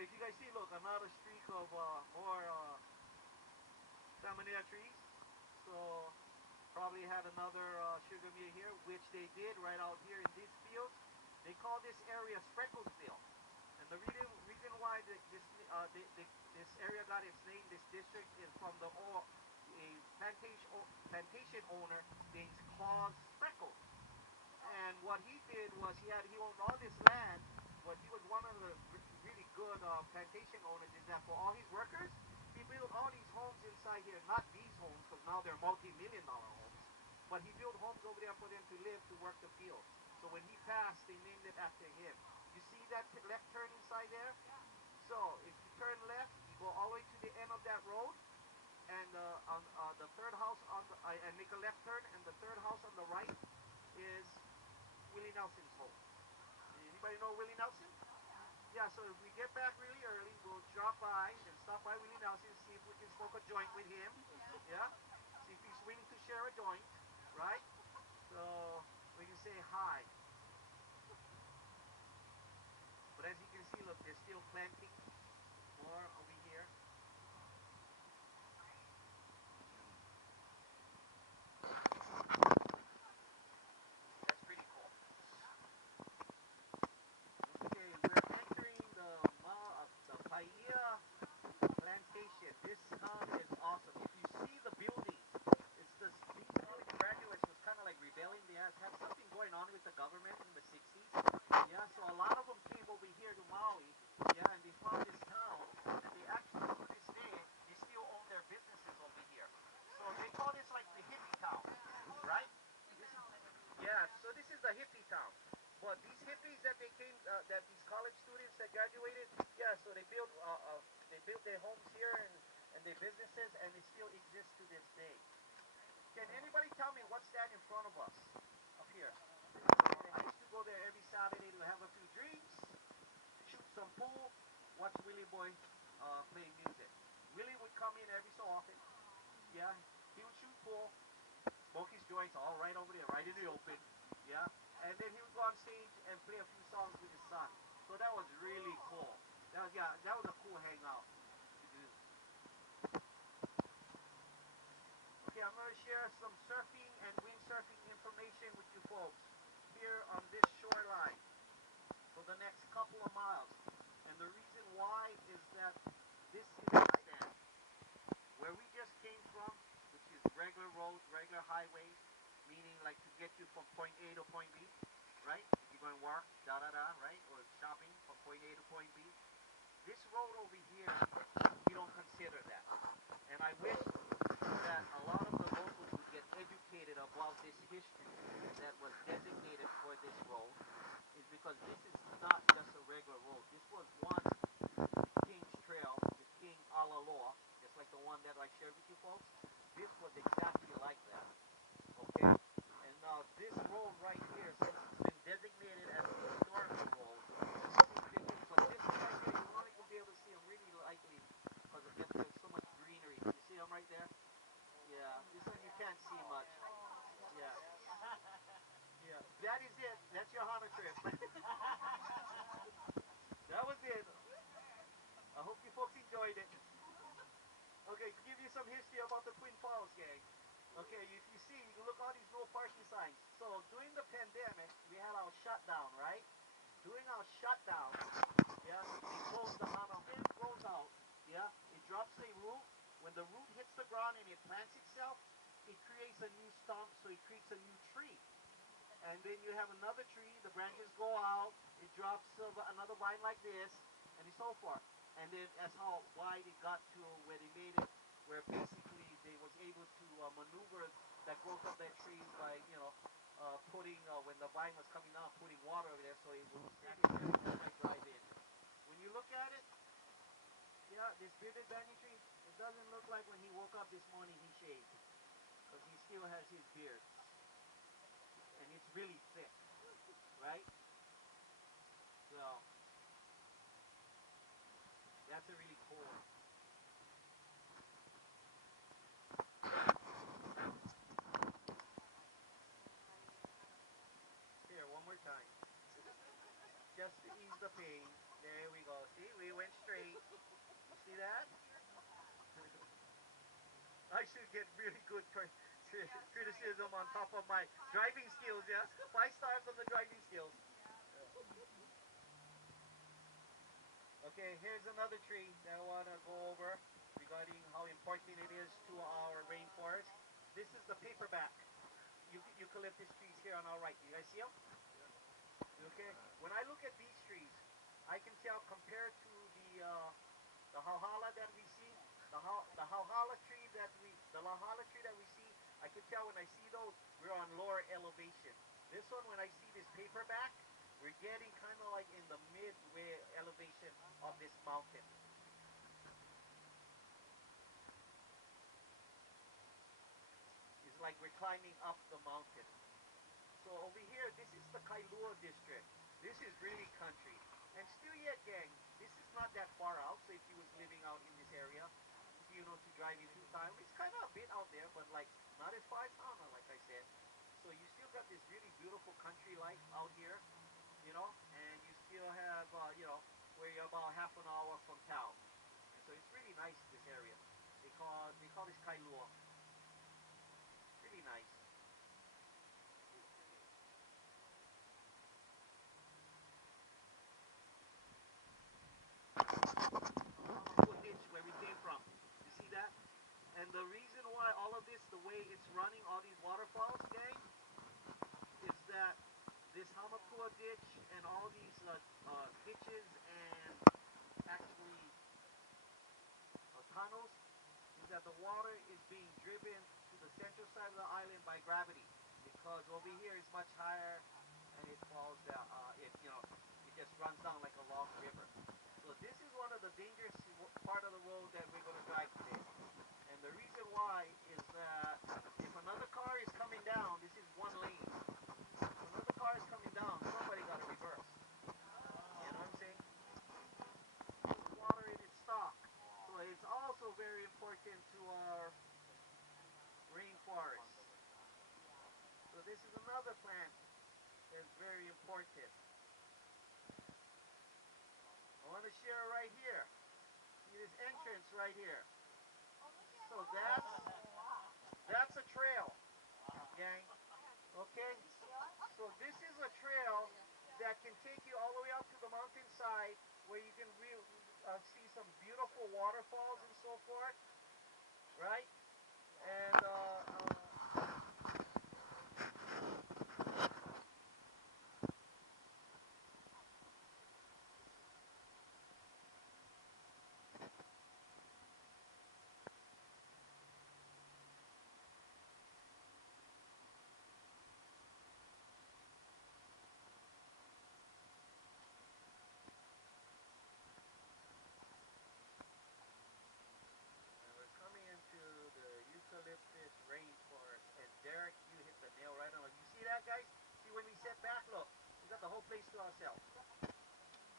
if you guys see, look, another streak of more salmonella trees. So probably had another sugar beet here, which they did right out here in these fields. They call this area Sprecklesville. And the reason why this area got its name, this district, is from a plantation owner named Claus Spreckles. And what he did was he owned all this land. What he was one of the really good plantation owners is that for all his workers, he built all these homes inside here. Not these homes, because now they're multi-million-dollar homes. But he built homes over there for them to live, to work the field. So when he passed, they named it after him. You see that left turn inside there? So if you turn left, you go all the way to the end of that road, and on the third house and make a left turn, and the third house on the right is Willie Nelson's home. Anybody know Willie Nelson? Yeah, so if we get back really early, we'll drop by and stop by Willie Nelson, see if we can smoke a joint with him. Yeah? See if he's willing to share a joint, right? So we can say hi. But as you can see, look, they're still planting more over here. That's pretty cool. Okay, we're entering the Paia plantation. This town is awesome. If you see the buildings, these college graduates was kind of like rebelling. They had something going on with the government in the 60s. Yeah, so a lot of them came over here to Maui. Yeah, and they found this town, and they actually, to this day, they still own their businesses over here. So they call this like the hippie town, right? Yeah, so this is the hippie town. But these hippies that that these college students that graduated, yeah, so they built their homes here and their businesses, and it still exists to this day. Can anybody tell me what's that in front of us up here? I used to go there every Saturday to have a few drinks, shoot some pool, watch Willie Boy play music. Willie would come in every so often. Yeah, he would shoot pool, smoke his joints all right over there, right in the open. Yeah, and then he would go on stage and play a few songs with his son. So that was really cool. That was a cool hangout to do. Okay, I'm going to share some surfing and windsurfing information with you folks here on this shoreline for the next couple of miles. And the reason why is that this is sand where we just came from, which is regular roads, regular highways, meaning like to get you from point A to point B, right? If you're going to work, right? Or shopping from point A to point B. This road over here, we don't consider that. And I wish that a lot of the locals would get educated about this history that was designated for this road, is because this is not just a regular road. This was once King's Trail, the King Alaloa, just like the one that I shared with you folks. This was exactly like that. Okay? And now this road right here, since it's been designated as a historical road, but this one right here, you won't even be able to see them really likely because there's so much greenery. You see them right there? Yeah, this one you can't see much. Yeah. Yeah. That is it. That's your Hana trip. That was it. I hope you folks enjoyed it. Okay, to give you some history about the Twin Falls, gang. Okay, if you see, you look all these no parking signs. So during the pandemic, we had our shutdown, right? During our shutdown, yeah, they closed the Hana. Wind blows out, yeah, it drops a root. When the root hits the ground and it plants itself, it creates a new stump, so it creates a new tree. And then you have another tree, the branches go out, it drops another vine like this, and so forth. And then that's how wide it got to where they made it, where basically they was able to maneuver that growth of that tree by, when the vine was coming out, putting water over there so it would actually drive in. When you look at it, yeah, this bearded banyan tree, it doesn't look like when he woke up this morning he shaved, because he still has his beard. And it's really thick, right? So that's a really cool one. Here, one more time. Just to ease the pain. There we go. See, we went straight. You see that? I should get really good criticism on top of my driving skills, yes? 5 stars on the driving skills. Okay, here's another tree that I want to go over regarding how important it is to our rainforest. This is the paperback eucalyptus trees here on our right. You guys see them? Okay. When I look at these trees, I can tell compared to the hauhala that we see, the hauhala tree that the lahala tree that we see, I can tell when I see those we're on lower elevation. This one, when I see this paperback, we're getting kind of like in the midway elevation of this mountain. It's like we're climbing up the mountain. So over here, this is the Kailua district. This is really country. And still yet, gang, this is not that far out. So if you was living out in this area, you know, to drive in through time, it's kind of a bit out there, but like not as far as Hana, like I said. So you still got this really beautiful country life out here, you know, and you still have, where you're about half an hour from town. And so it's really nice, this area. They call this Kailua. Really nice. Ditch where we came from. You see that? And the reason why all of this, the way it's running, all these waterfalls, gang, is that this Hamakua ditch and all these ditches and actually tunnels, is that the water is being driven to the central side of the island by gravity, because over here is much higher and it falls down. It just runs down like a long river. So this is one of the dangerous part of the road that we're going to drive today. And the reason why is that if another car is coming down, this is one lane. If another car is coming down, somebody got to reverse. You know what I'm saying? Water in its stock. So it's also very important to our rainforest. So this is another plant that's very important. I want to share right here. See this entrance right here. So that's a trail, gang. Okay? So this is a trail that can take you all the way up to the mountainside where you can see some beautiful waterfalls and so forth, right? And we're coming into the eucalyptus rainforest. And Derek, you hit the nail right on. You see that, guys? See when we set back? Look, we got the whole place to ourselves.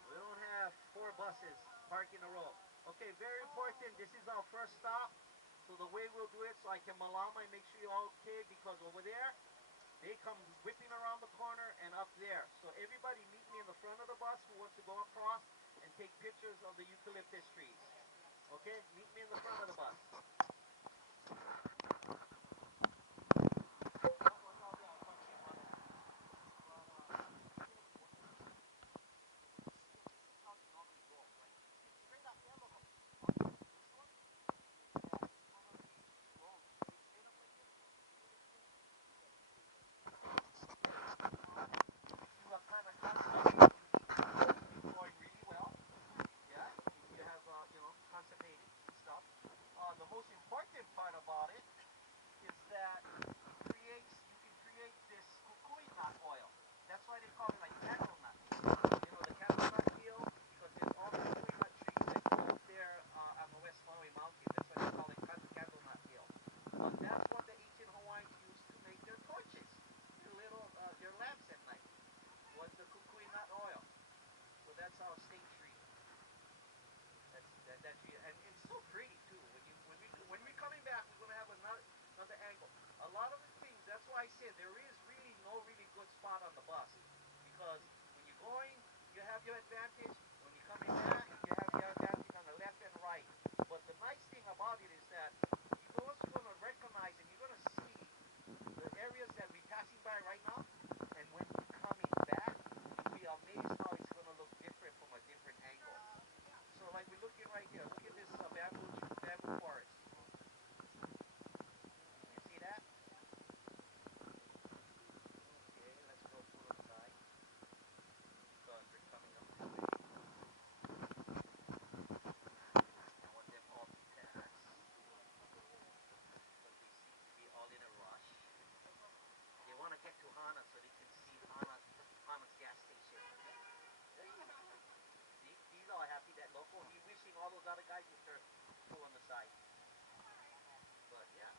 We don't have 4 buses parked in a row. Okay, very important. This is our first stop. So the way we'll do it, so I can malama and make sure you're all okay, because over there, they come whipping around the corner and up there. So everybody meet me in the front of the bus who wants to go across and take pictures of the eucalyptus trees. Okay, meet me in the front of the bus. What kind of going really well. Yeah, you have constipated and stuff. The most important part about it is that you can create this kukui nut oil. That's why they call it like candle nut. You know the candle nut peel, because there's all the kukui nut trees that grow up there on the West Maui Mountain. That's why they call it candle nut peel. But that's what the ancient Hawaiians used to make their torches, their lamps at night. Was the kukui nut oil. So that's our state tree. That's and it's so pretty too. When we're coming back, we're gonna have another angle. A lot of the things. That's why I said there is really no really good spot on the bus, because when you're going, you have your advantage. When you're coming back, you have the advantage on the left and right. But the nice thing about it is that you're also going to recognize and you're going to see the areas that we're passing by right now. And when we're coming back, you'll be amazed how it's going to look different from a different angle. So like we're looking right here, look at this bamboo forest. You see that? Okay, let's go to the side because we're coming up this way. I want them all to pass because they seem to be all in a rush. They want to get to Hana so they can see Hana's gas station. See, he's all happy that local. He's wishing all those other guys would pull on the side. But yeah,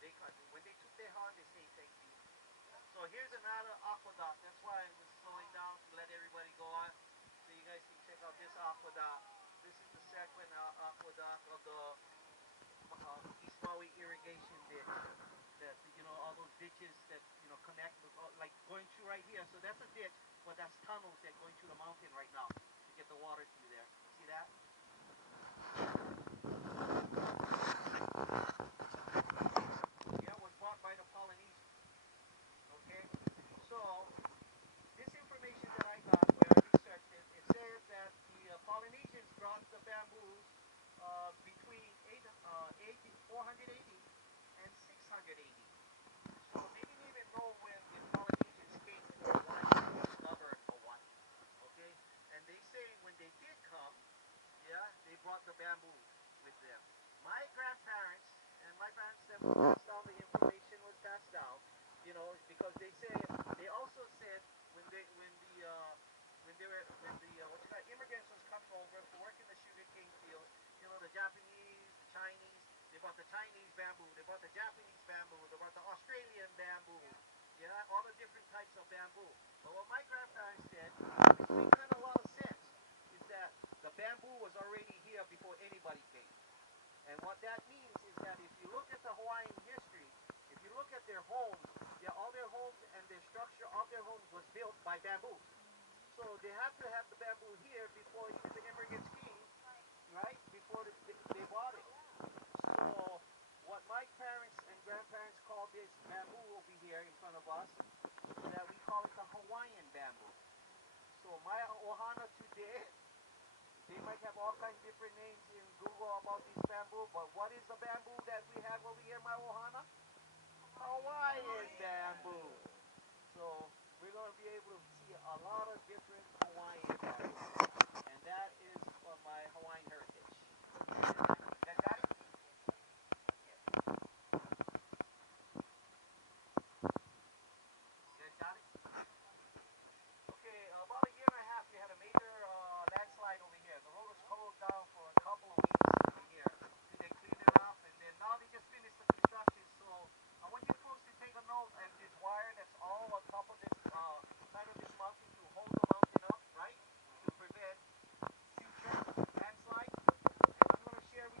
because when they took their horn, they say thank you. So here's another aqueduct. That's why I was slowing down to let everybody go on, so you guys can check out this aqueduct. This is the second aqueduct of the East Maui irrigation ditch. That all those ditches that connect with like going through right here. So that's a ditch, but that's tunnels that going through the mountain right now to get the water through there. You see that? Yeah, was bought by the Polynesians. Okay, so this information that I got where I researched it, it says that the Polynesians brought the bamboos between 480 and 680. So they didn't even know when the Polynesians came to Hawaii to discover Hawaii. Okay, and they say when they did come, yeah, they brought the bamboo with them. My grandparents and my parents that was passed down the information was passed down, because they also said when the immigrants was coming over to work in the sugarcane field, the Japanese, the Chinese, they brought the Chinese bamboo, they brought the Japanese bamboo, they brought the Australian bamboo, yeah, all the different types of bamboo. But what my grandparents said, which made kind of a lot of sense, is that the bamboo was already here before anybody came. And what that means is that if you look at the Hawaiian history, if you look at their homes, yeah, all their homes and their structure of their homes was built by bamboo. So they have to have the bamboo here before even the immigrants came, right? Before they bought it. So what my parents and grandparents call this bamboo over here in front of us, that we call it the Hawaiian bamboo. So my ohana today, they might have all kinds of different names in Google about these bamboo, but what is the bamboo that we have over here, my ohana? Hawaiian bamboo. So we're going to be able to see a lot of different Hawaiian bamboo, and that is from my Hawaiian heritage. You guys got it? You guys got it? Okay, about a year and a half, we had a major landslide over here. The road was closed down for a couple of weeks over here till they cleaned it up, and then now they just finished the construction. So I want you folks to take a note of this wire that's all on top of this side of this mountain to hold the mountain up, right? To prevent future landslides. And I'm going to share with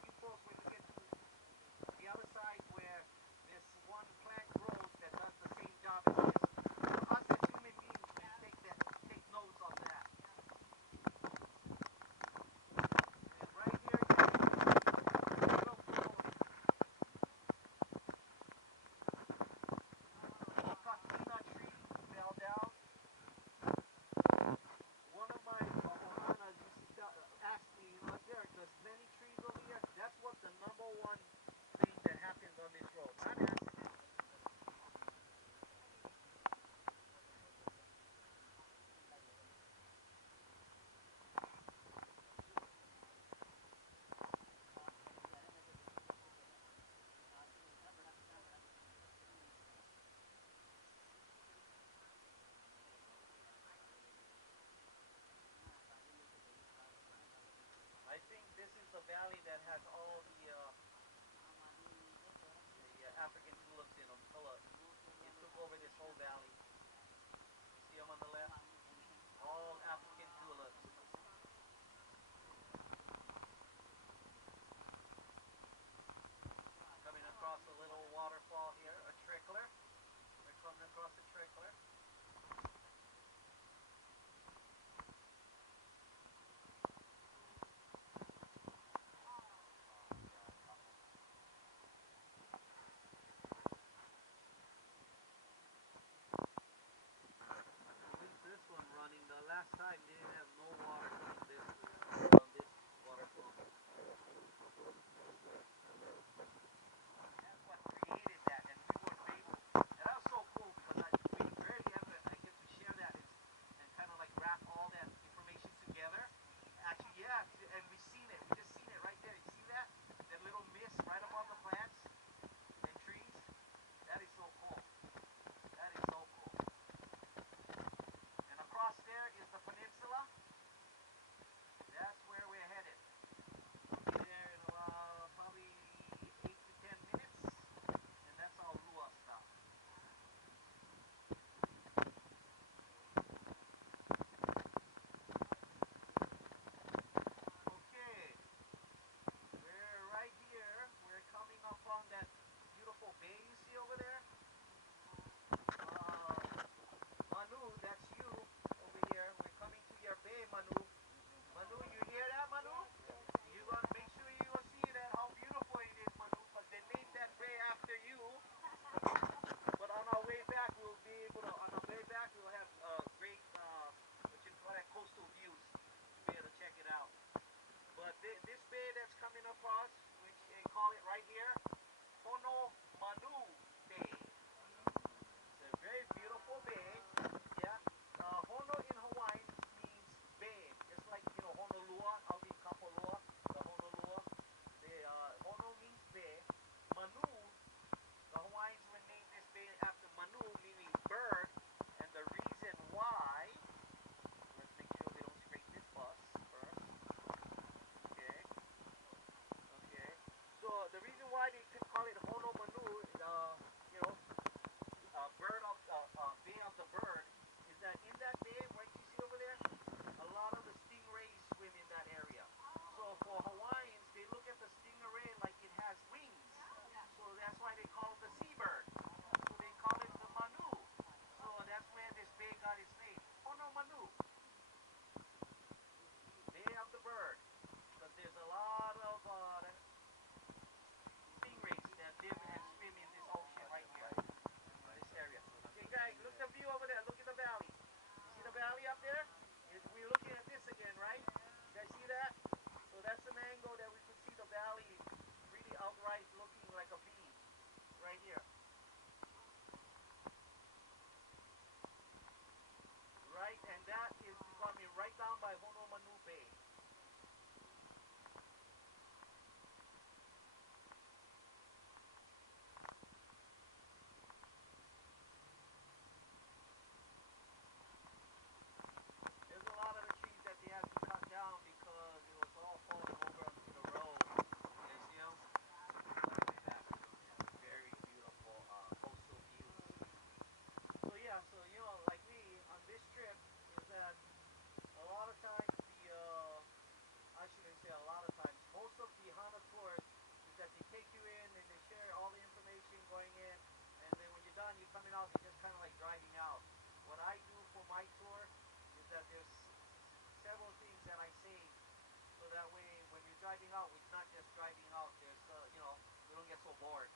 bored.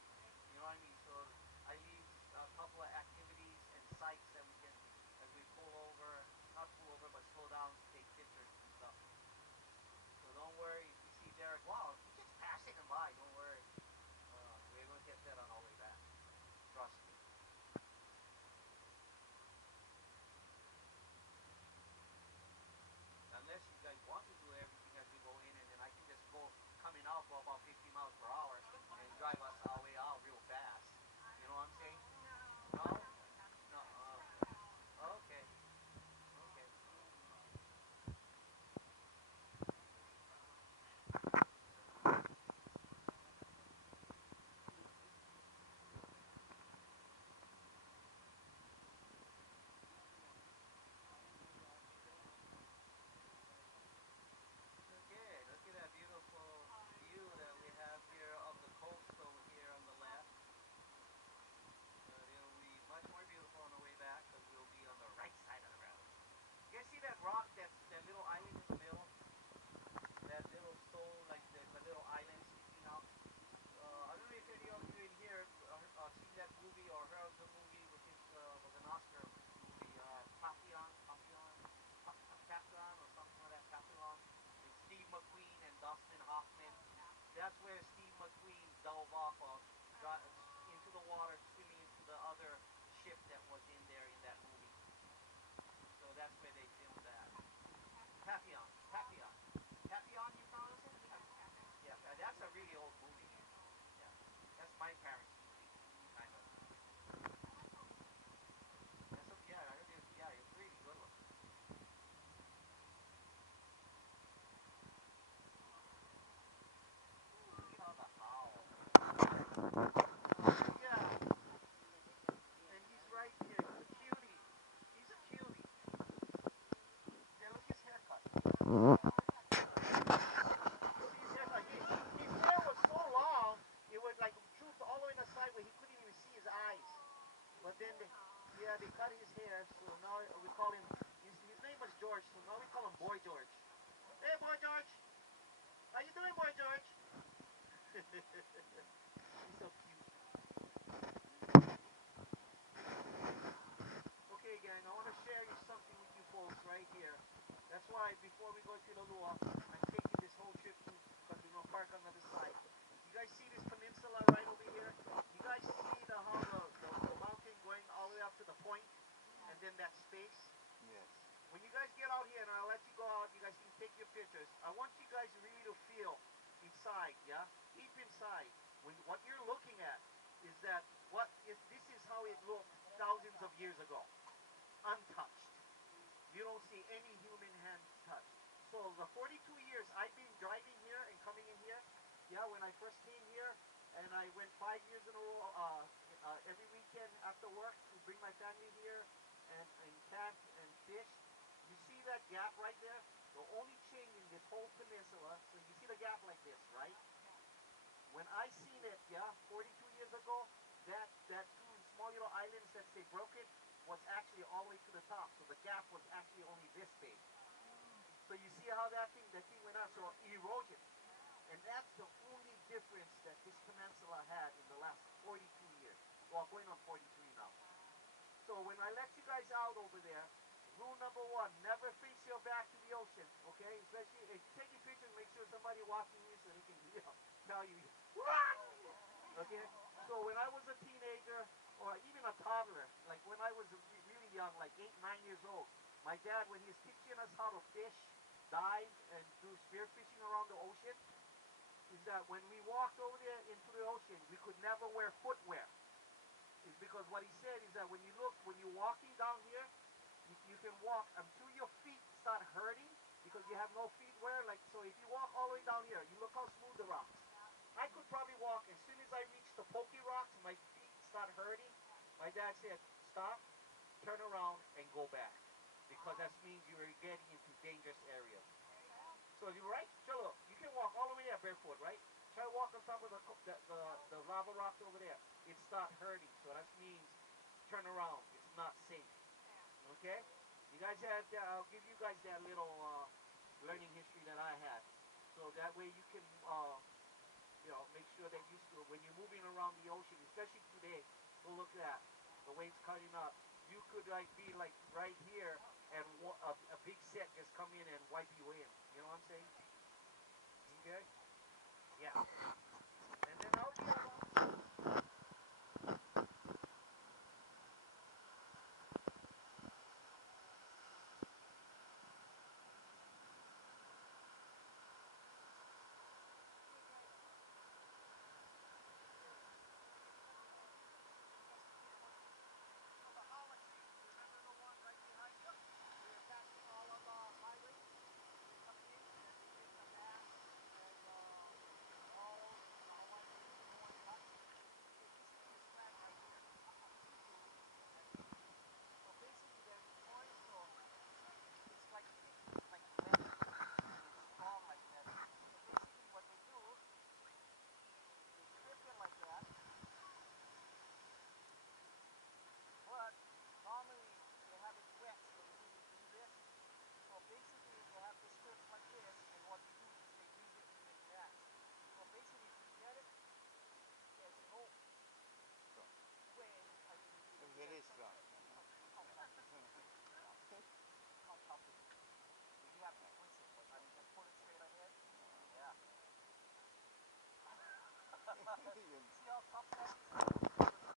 You know what I mean? So I leave a couple of activities and sites that we can, as we pull over, not pull over, but slow down to take pictures and stuff. So don't worry if you see Derek, wow, he's just passing him by. Don't worry. We're going to get that on our way back. Trust me. Unless you guys want to do everything as we go in, and then I can just go coming out for about 50 miles per hour and drive us our way out real fast. You know what I'm saying? No? No. Okay. Okay. Okay. Look at that beautiful view that we have here of the coast over here on the left. It'll be much more beautiful on the way back because we'll be on the right side of the road. You guys see that rock, that little island in the middle? That little stone, like there's a little island sticking out. I don't know if any of you in here seen that movie or heard of the movie, which was an Oscar movie, Papillon or something like that, Papillon, with Steve McQueen and Dustin Hoffman. That's where Steve McQueen dove off of, got into the water, swimming into the other ship that was in there in that movie. So that's where they filmed that. Papillon, Papillon, Papillon, you pronounce it? Yeah, that's a really old movie. Yeah, that's my parents' movie, kind of. Yeah, I heard it. Yeah, it's a really good one. Look at all the howl. Yeah, and he's right here. He's a cutie. He's a cutie. Yeah, look at his haircut. See his haircut. His hair was so long, it was like drooped all the way on the side where he couldn't even see his eyes. But then, yeah, they cut his hair, so now we call him. His name was George, so now we call him Boy George. Hey, Boy George. How you doing, Boy George? He's so cute. Okay, gang, I want to share you something with you folks right here. That's why before we go to the Lua, I'm taking this whole trip to, because we're going to park on the other side. You guys see this peninsula right over here? You guys see how the mountain going all the way up to the point, and then that space? Yes. When you guys get out here, and I'll let you go out, you guys can take your pictures. I want you guys really to feel inside, yeah? Deep inside. What you're looking at is that this is how it looked thousands of years ago, untouched. You don't see any human hand touch. So the 42 years I've been driving here and coming in here, yeah, when I first came here, and I went 5 years in a row, every weekend after work to bring my family here and camp and fish. You see that gap right there? The only change in this whole peninsula, so you see the gap like this, right? When I seen it, yeah, 42 years ago, that two small little islands that they broke it was actually all the way to the top. So the gap was actually only this big. So you see how that thing went out. So erosion. And that's the only difference that this peninsula had in the last 42 years. Well, going on 43 now. So when I let you guys out over there, rule number one, never face your back to the ocean, okay? Especially if you're taking pictures, make sure somebody watching you so they can tell you, run! Okay? So when I was a teenager, or even a toddler, like when I was really young, like 8, 9 years old, my dad, when he was teaching us how to fish, dive, and do spearfishing around the ocean, is that when we walked over there into the ocean, we could never wear footwear. Is because what he said is that when you're walking down here, you can walk until your feet start hurting because you have no feet wear. Like, so if you walk all the way down here, you look how smooth the rocks. I could probably walk, as soon as I reach the pokey rocks, my feet start hurting. My dad said, stop, turn around, and go back. Because that means you're getting into dangerous areas. So you're right, Cholo, you can walk all the way there barefoot, right? Try to walk on top of the lava rocks over there. It start hurting, so that means turn around. It's not safe. Okay? You guys had, I'll give you guys that little learning history that I had. So that way you can make sure that when you're moving around the ocean, especially today, go look at that, the waves cutting up. You could like be like right here, and a big set just come in and wipe you in. You know what I'm saying? Okay. Yeah. And then how do you have